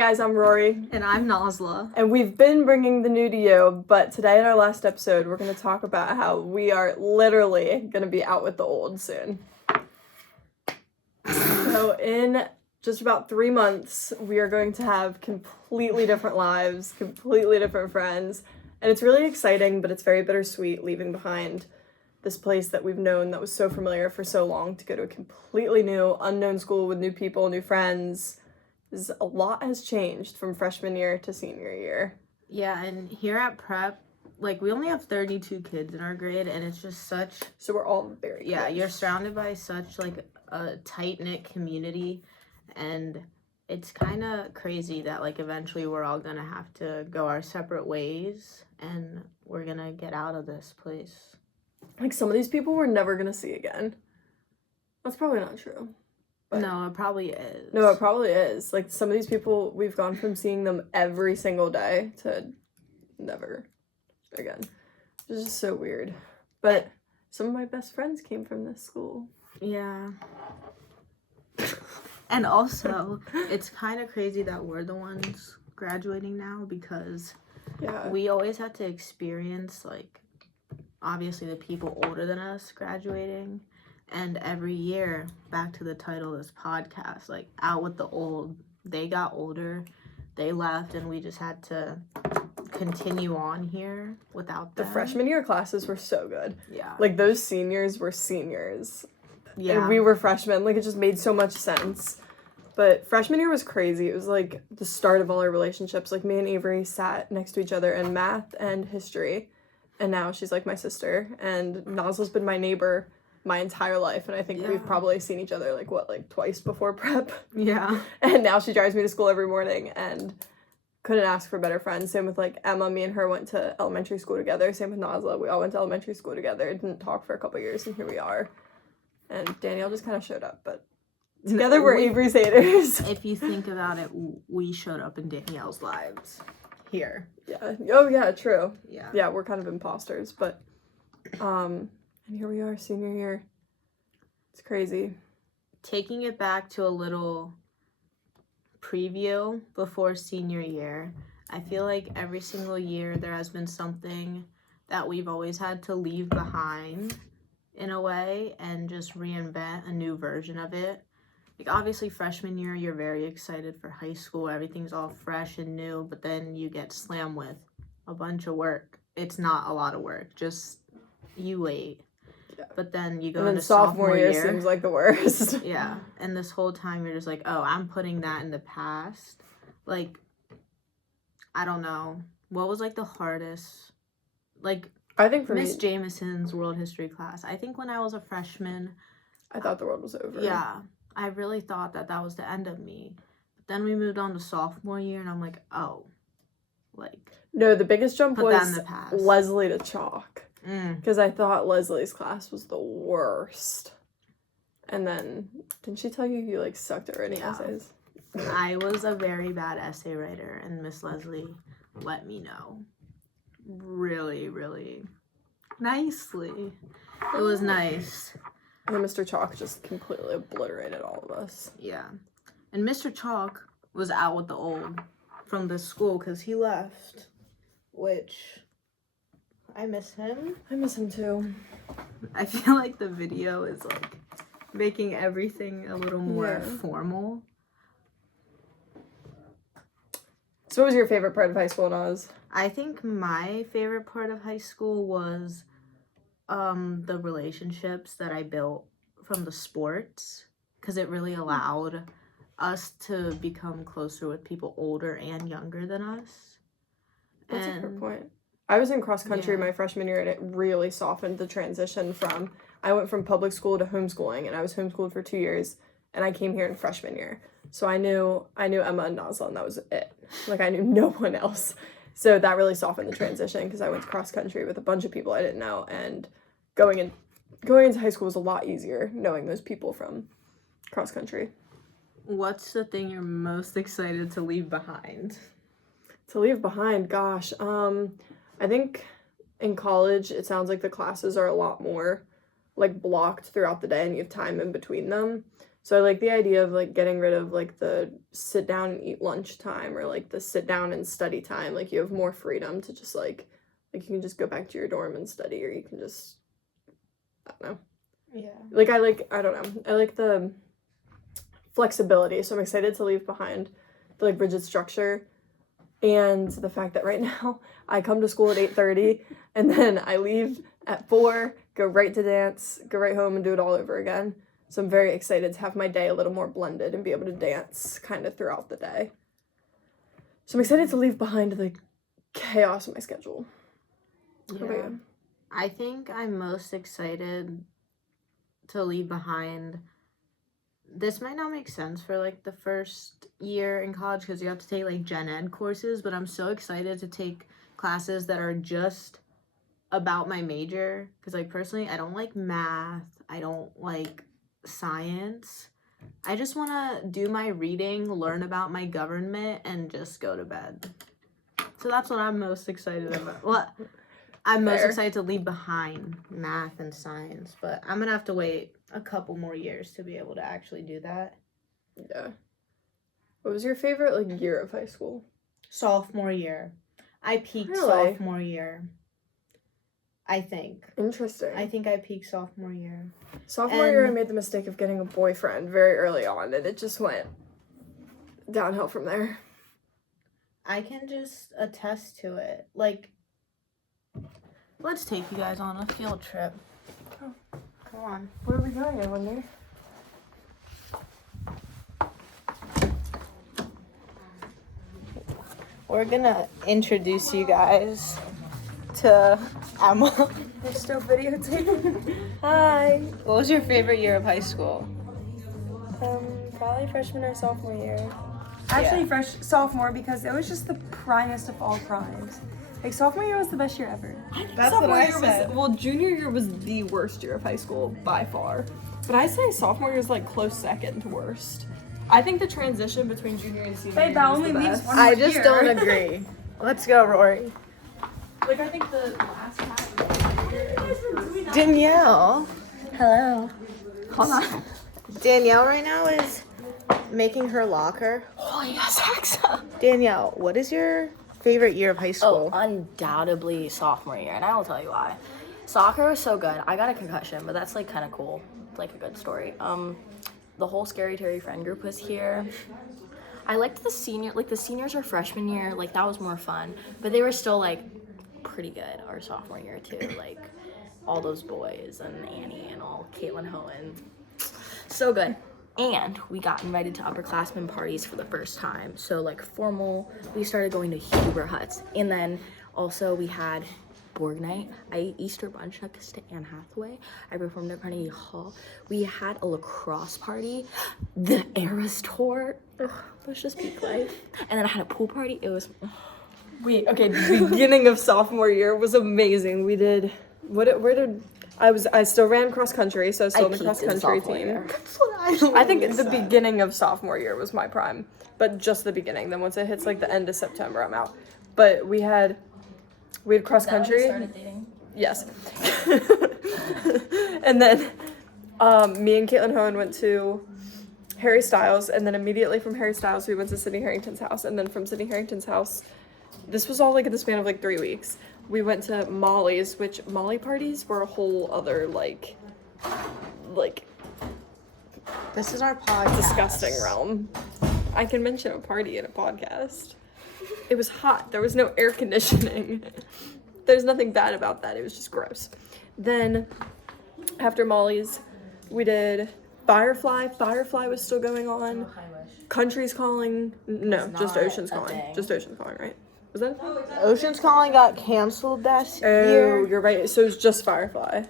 guys, I'm Rori. And I'm Nazla. And we've been bringing the new to you, but today in our last episode, we're going to talk about how we are literally going to be out with the old soon. So in just about 3 months, we are going to have completely different lives, completely different friends, and it's really exciting, but it's very bittersweet leaving behind this place that we've known that was so familiar for so long to go to a completely new, unknown school with new people, new friends. A lot has changed from freshman year to senior year. Yeah, and here at Prep, like, we only have 32 kids in our grade, and it's just such... So we're all very Yeah, close. You're surrounded by such, like, a tight-knit community, and it's kind of crazy that, like, eventually we're all gonna have to go our separate ways, and we're gonna get out of this place. Like, some of these people we're never gonna see again. That's probably not true. But no, it probably is. No, it probably is. Like, some of these people, we've gone from seeing them every single day to never again. It's just so weird. But some of my best friends came from this school. Yeah. And also, it's kind of crazy that we're the ones graduating now because we always had to experience, like, obviously the people older than us graduating. And every year, back to the title of this podcast, like, out with the old. They got older, they left, and we just had to continue on here without them. The freshman year classes were so good. Yeah. Like, those seniors were seniors. Yeah. And we were freshmen. Like, it just made so much sense. But freshman year was crazy. It was, like, the start of all our relationships. Like, me and Avery sat next to each other in math and history. And now she's, like, my sister. And Nazla's been my neighbor my entire life, and I think we've probably seen each other like twice before prep. Yeah. And now she drives me to school every morning, and couldn't ask for better friends. Same with like Emma. Me and her went to elementary school together. Same with Nazla. We all went to elementary school together. Didn't talk for a couple years, and here we are. And Danielle just kind of showed up, but together we're Avery's haters. If you think about it, we showed up in Danielle's lives here. Yeah. Oh yeah, true. Yeah. Yeah, we're kind of imposters, but and here we are, senior year. It's crazy. Taking it back to a little preview before senior year, I feel like every single year there has been something that we've always had to leave behind in a way and just reinvent a new version of it. Like, obviously, freshman year, you're very excited for high school. Everything's all fresh and new, but then you get slammed with a bunch of work. It's not a lot of work. Just you wait. But then you go into sophomore year seems like the worst. Yeah. And this whole time you're just like, oh, I'm putting that in the past. Like, I don't know. What was, like, the hardest? Like, I think for Miss Jameson's world history class. I think when I was a freshman, I thought the world was over. Yeah. I really thought that was the end of me. But then we moved on to sophomore year, and I'm like, oh. Like, no, the biggest jump was in the past. Leslie to chalk. Because I thought Leslie's class was the worst. And then, didn't she tell you like sucked at writing essays? I was a very bad essay writer, and Miss Leslie let me know. Really, really nicely. It was nice. And then Mr. Chalk just completely obliterated all of us. Yeah. And Mr. Chalk was out with the old from the school because he left, which... I miss him. I miss him too. I feel like the video is like making everything a little more formal. So what was your favorite part of high school, Naz? I think my favorite part of high school was the relationships that I built from the sports, because it really allowed us to become closer with people older and younger than us. That's a fair point. I was in cross country my freshman year, and it really softened the transition from, I went from public school to homeschooling, and I was homeschooled for 2 years, and I came here in freshman year. So I knew Emma and Nazla, and that was it. Like, I knew no one else. So that really softened the transition, because I went to cross country with a bunch of people I didn't know, and going into high school was a lot easier, knowing those people from cross country. What's the thing you're most excited to leave behind? To leave behind, gosh, I think in college, it sounds like the classes are a lot more, like, blocked throughout the day, and you have time in between them. So I like the idea of, like, getting rid of, like, the sit down and eat lunch time or, like, the sit down and study time. Like, you have more freedom to just, like, you can just go back to your dorm and study, or you can just, I don't know. Yeah. Like, I don't know. I like the flexibility. So I'm excited to leave behind the, like, rigid structure and the fact that right now I come to school at 8:30 and then I leave at 4, go right to dance, go right home and do it all over again. So I'm very excited to have my day a little more blended and be able to dance kind of throughout the day. So I'm excited to leave behind the chaos in my schedule. Yeah. I think I'm most excited to leave behind. This might not make sense for, like, the first year in college because you have to take, like, gen ed courses, but I'm so excited to take classes that are just about my major because, like, personally, I don't like math. I don't like science. I just want to do my reading, learn about my government, and just go to bed. So that's what I'm most excited about. Well, I'm most excited to leave behind math and science, but I'm gonna have to wait a couple more years to be able to actually do that. Yeah. What was your favorite, like, year of high school? Sophomore year. I peaked Really? sophomore year. I think. Interesting. I think I peaked sophomore year. Sophomore year, I made the mistake of getting a boyfriend very early on, and it just went downhill from there. I can just attest to it. Like, let's take you guys on a field trip. Oh. Come on. Where are we going, I wonder? We're gonna introduce you guys to Emma. We're still videotaping. Hi. What was your favorite year of high school? Probably freshman or sophomore year. Actually, Yeah. sophomore because it was just the primest of all primes. Like, sophomore year was the best year ever. That's what I said. Well, junior year was the worst year of high school by far. But I say sophomore year is, like, close second to worst. I think the transition between junior and senior Babe, year that was only the leaves best. one I more just year. don't agree. Let's go, Rory. Like, I think the last half. Danielle. Hello. Hold on. Danielle right now is making her locker. Oh, yes, Hexa. Danielle, what is your favorite year of high Oh, school? undoubtedly sophomore year, and I will tell you why. Soccer was so good. I got a concussion, but that's like kind of cool. It's like a good story. The whole Scary Terry friend group was here. I liked the seniors our freshman year, like that was more fun, but they were still like pretty good our sophomore year too. Like all those boys and Annie and all Caitlin Hohen, so good. And we got invited to upperclassmen parties for the first time. So like formal, we started going to Huber Huts. And then also we had Borg night. I ate Easter bunch next to Anne Hathaway. I performed at Carnegie Hall. We had a lacrosse party. The Eras tour. Ugh, it was just peak life. And then I had a pool party. It was... Okay, the beginning of sophomore year was amazing. We did, I still ran cross country, so I was still in the cross country team. That's what I think the beginning of sophomore year was my prime, but just the beginning. Then once it hits like the end of September, I'm out. But we had cross country. Started dating? Yes. And then me and Caitlin Hohen went to Harry Styles, and then immediately from Harry Styles we went to Sydney Harrington's house, and then from Sydney Harrington's house, this was all like in the span of like 3 weeks. We went to Molly's, which Molly parties were a whole other like This is our podcast. disgusting realm. I can mention a party in a podcast. It was hot. There was no air conditioning. There's nothing bad about that. It was just gross. Then after Molly's, we did Firefly. Firefly was still going on. Country's Calling. No, just not Ocean's a Calling. thing. Just Ocean's Calling, right? Was that a thing? Ocean's Calling got canceled that Oh, year. you're right. So it's just Firefly.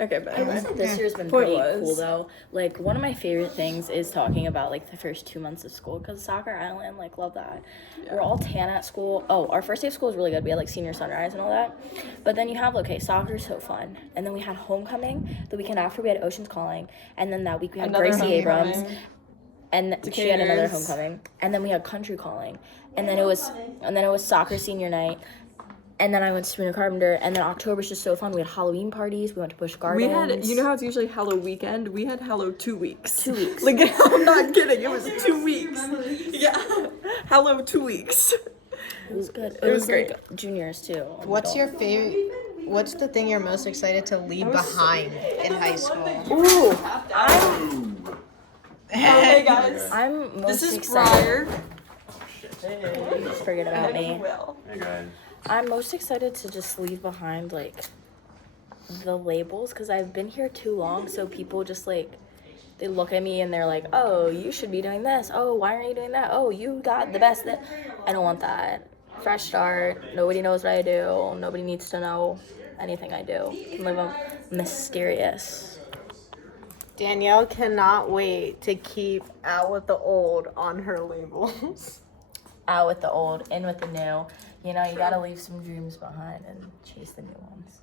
Okay, but I will anyway. say this year's been Point pretty was- cool though. Like one of my favorite things is talking about like the first 2 months of school because Soccer Island, like love that. We're all tan at school. Oh, our first day of school was really good. We had like senior sunrise and all that. But then you have soccer's so fun. And then we had homecoming. The weekend after we had Ocean's Calling, and then that week we had Another Gracie Abrams, homecoming. and she had another Decatur's. homecoming. And then we had Country Calling, and then it was soccer senior night. And then I went to Sabrina Carpenter, and then October's just so fun. We had Halloween parties. We went to Busch Gardens. We had, you know how it's usually Hallow weekend? We had Hallow 2 weeks. 2 weeks. Like, I'm not kidding. It was 2 weeks. Yeah. Hallow 2 weeks. It was good. It was great. Like juniors too. What's your favorite? What's the thing you're most excited to leave behind in high school? Ooh. Hey guys. I'm most This is excited. Briar. Just forget about me. Will. Hey guys. I'm most excited to just leave behind like the labels because I've been here too long. So people just like they look at me and they're like, "Oh, you should be doing this. Oh, why aren't you doing that? Oh, you got the best." I don't want that. Fresh start. Nobody knows what I do. Nobody needs to know anything I do. I can live a mysterious. Danielle cannot wait to keep out with the old on her labels. Out with the old, in with the new. You know, you gotta leave some dreams behind and chase the new ones.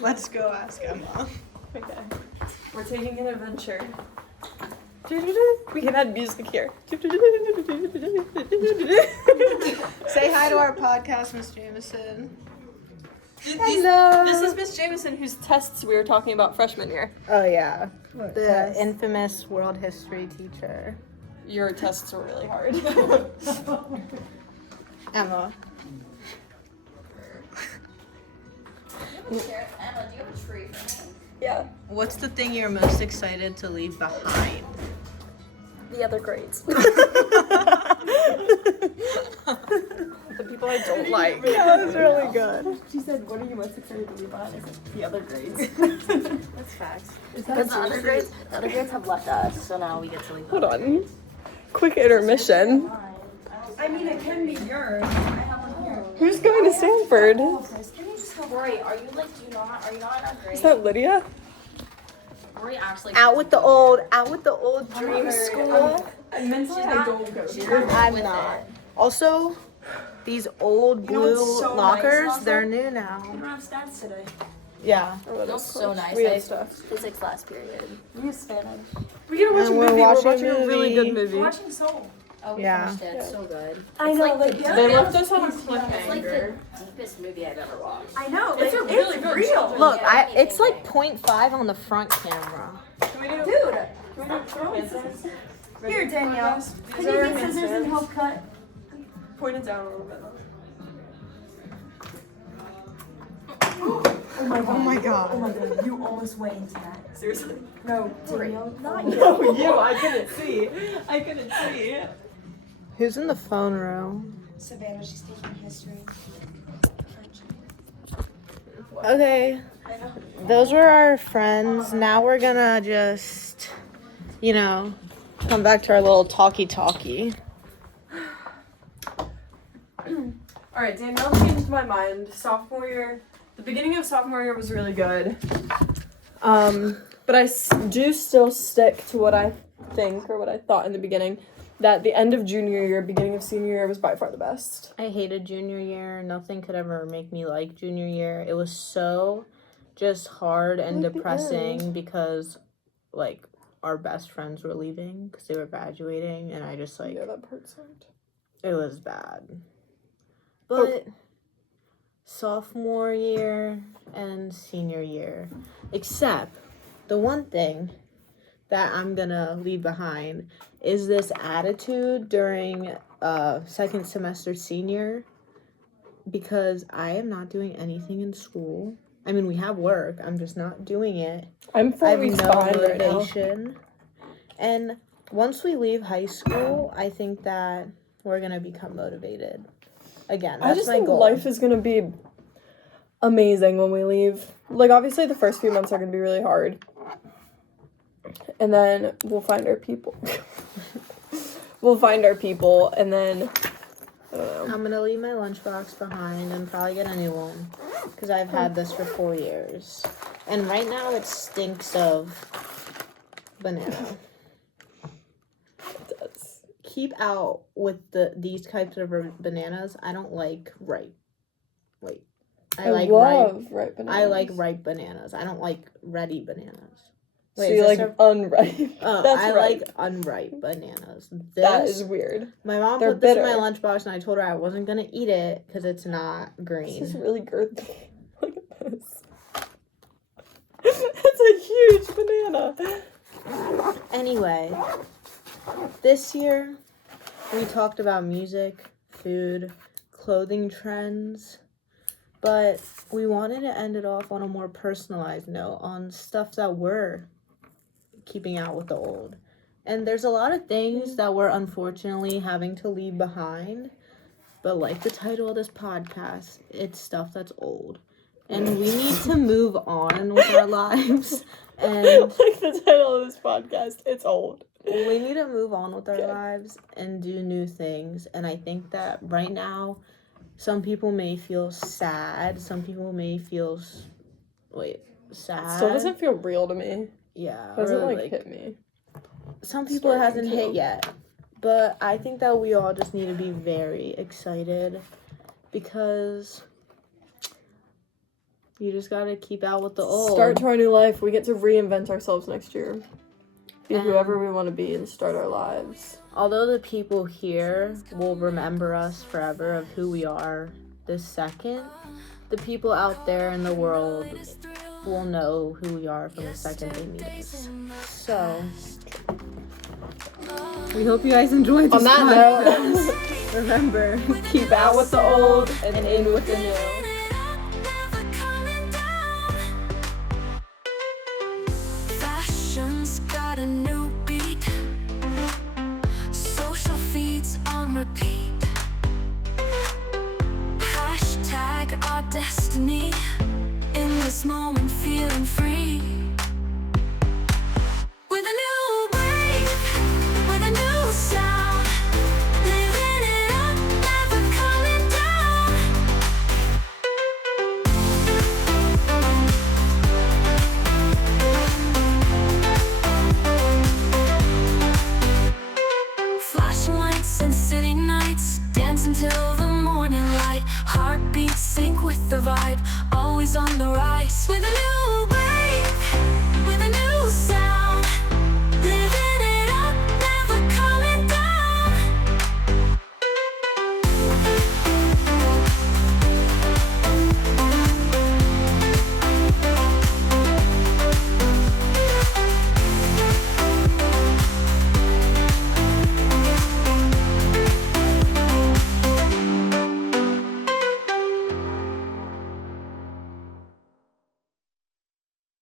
Let's go ask Emma. Okay. We're taking an adventure. We can add music here. Say hi to our podcast, Miss Jameson. Hello. This is Miss Jameson, whose tests we were talking about freshman year. Oh yeah, the infamous world history teacher. Your tests were really hard. Emma. Emma, do you have a tree for me? Yeah. What's the thing you're most excited to leave behind? The other grades. The people I don't like. Yeah, that was really good. She said, "What are you most excited to leave behind?" I said, "The other grades." That's facts. Because the other grades have left us, so now we get to leave. Hold on. Quick intermission. I mean, it can be yours. I have one here. Who's going to Stanford? Rory, are you like, are you not in our grade? Is that Lydia? Rory actually. Out with the old dream school. Mentally, I don't go. I'm not. Also, these old know what's blue so nice, lockers, Lassa? they're new now. We don't have stats today. Yeah. Feels so nice. We I have stuff. physics last period. We use Spanish. We're gonna watch a And we're movie. We're watching watching a really good movie. We're watching Soul. Oh, we Yeah. finished it. It's so good. I It's know, like like, the, yeah. They left us on a it's like cliffhanger. the deepest movie I've ever watched. I know, It's like, a really it's good real. children's- Look, it's like 0.5 on the front camera. Can we do? Dude, Can we do hand scissors? here, Danielle. These Could are you our get hand scissors and help cut? Point it down a little bit. Oh my god. Oh my god. Oh my god, you almost went into that. Seriously? No, Danielle, not you. No, you. I couldn't see. I couldn't see. Who's in the phone room? Savannah, she's taking history. Okay. Those were our friends. Now we're gonna just, come back to our little talkie. All right, Danielle changed my mind. Sophomore year, the beginning of sophomore year was really good. But I do still stick to what I think or what I thought in the beginning, that the end of junior year, beginning of senior year was by far the best. I hated junior year. Nothing could ever make me like junior year. It was so just hard and Like the depressing end. because, our best friends were leaving because they were graduating, and I just, Yeah, that part sucked. it was bad. But sophomore year and senior year, except the one thing that I'm gonna leave behind is this attitude during second semester senior, because I am not doing anything in school. I mean, we have work, I'm just not doing it. I'm I have 4 weeks no behind right now. motivation. And once we leave high school, I think that we're gonna become motivated. Again, I that's just my think goal. life is gonna be amazing when we leave. Like, obviously, the first few months are gonna be really hard. And then we'll find our people. And then I don't know. I'm gonna leave my lunchbox behind and probably get a new one because I've had this for 4 years, and right now it stinks of banana. That's Keep out with these types of bananas. I don't like ripe. Wait, I like ripe. love ripe bananas. I like ripe bananas. I don't like ready bananas. So you like unripe. Oh, That's I right. like unripe bananas. That is weird. My mom They're put this in bitter. my lunchbox, and I told her I wasn't gonna eat it because it's not green. This is really girthy. Look at this. That's a huge banana. Anyway, this year we talked about music, food, clothing trends, but we wanted to end it off on a more personalized note on stuff that we're keeping out with the old. And there's a lot of things that we're unfortunately having to leave behind, but like the title of this podcast, it's stuff that's old. And we need to move on with our lives. And like the title of this podcast, it's old. we need to move on with our lives and do new things. And I think that right now, some people may feel sad. Some people may feel, sad. Still doesn't feel real to me. Yeah. Doesn't or, hit me. Some people it hasn't starting hit to. yet. But I think that we all just need to be very excited because you just gotta keep out with the old. Start to our new life. We get to reinvent ourselves next year. Be And- whoever we want to be and start our lives. Although the people here will remember us forever of who we are this second, the people out there in the world will know who we are from the second they meet us. So, we hope you guys enjoyed this On that podcast. Remember, keep out with the old and in with the new. Fashion's got a new beat. Social feeds on repeat. Hashtag our destiny. In this moment, feeling free. With a new wave, with a new sound. Living it up, never coming down. Flashing lights and city nights, dance until the morning light. Heartbeats sync with the vibe, always on the rise. With a new